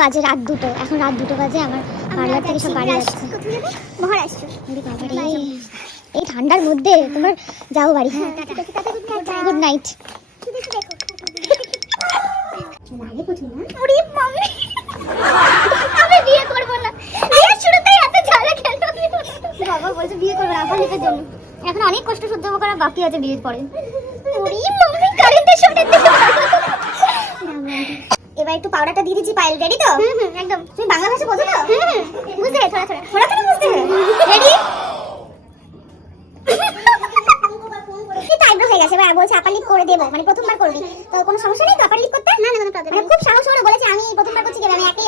বাজে রাত 2টো, এখন রাত 2টো বাজে। আমার পার্লার থেকে সব বাড়ি যাচ্ছে। মহারাষ্ট্র। এই ঠান্ডার মধ্যে তোমরা যাও বাড়ি। Good night. আমি বিয়ে করব না। বিয়ের শুরুতেই এত ঝালা কেন? বাবা বলছে বিয়ে করবে না আফালিফের জন্য। এখন অনেক কষ্ট সহ্য করা বাকি আছে বিয়ের পরে। ওরে মাম্মি কারেন্টের শর্টের দিকে। এবার একটু পাউডারটা দিয়ে দিচ্ছি। পায়েল রেডি তো? একদম। তুমি বাংলা ভাষা বোঝো তো? বুঝতে থোড়া থোড়া থোড়া বুঝতে রেডি? আইব্রো হয়ে গেছে। এবার বলছে আপার লিপ করে দেবো, মানে প্রথমবার করবি তো কোনো সমস্যা নেই তো আপার লিপ করতে? না না কোনো প্রবলেম মানে খুব সাহস করে বলেছে আমি প্রথমবার করছি, আমি একই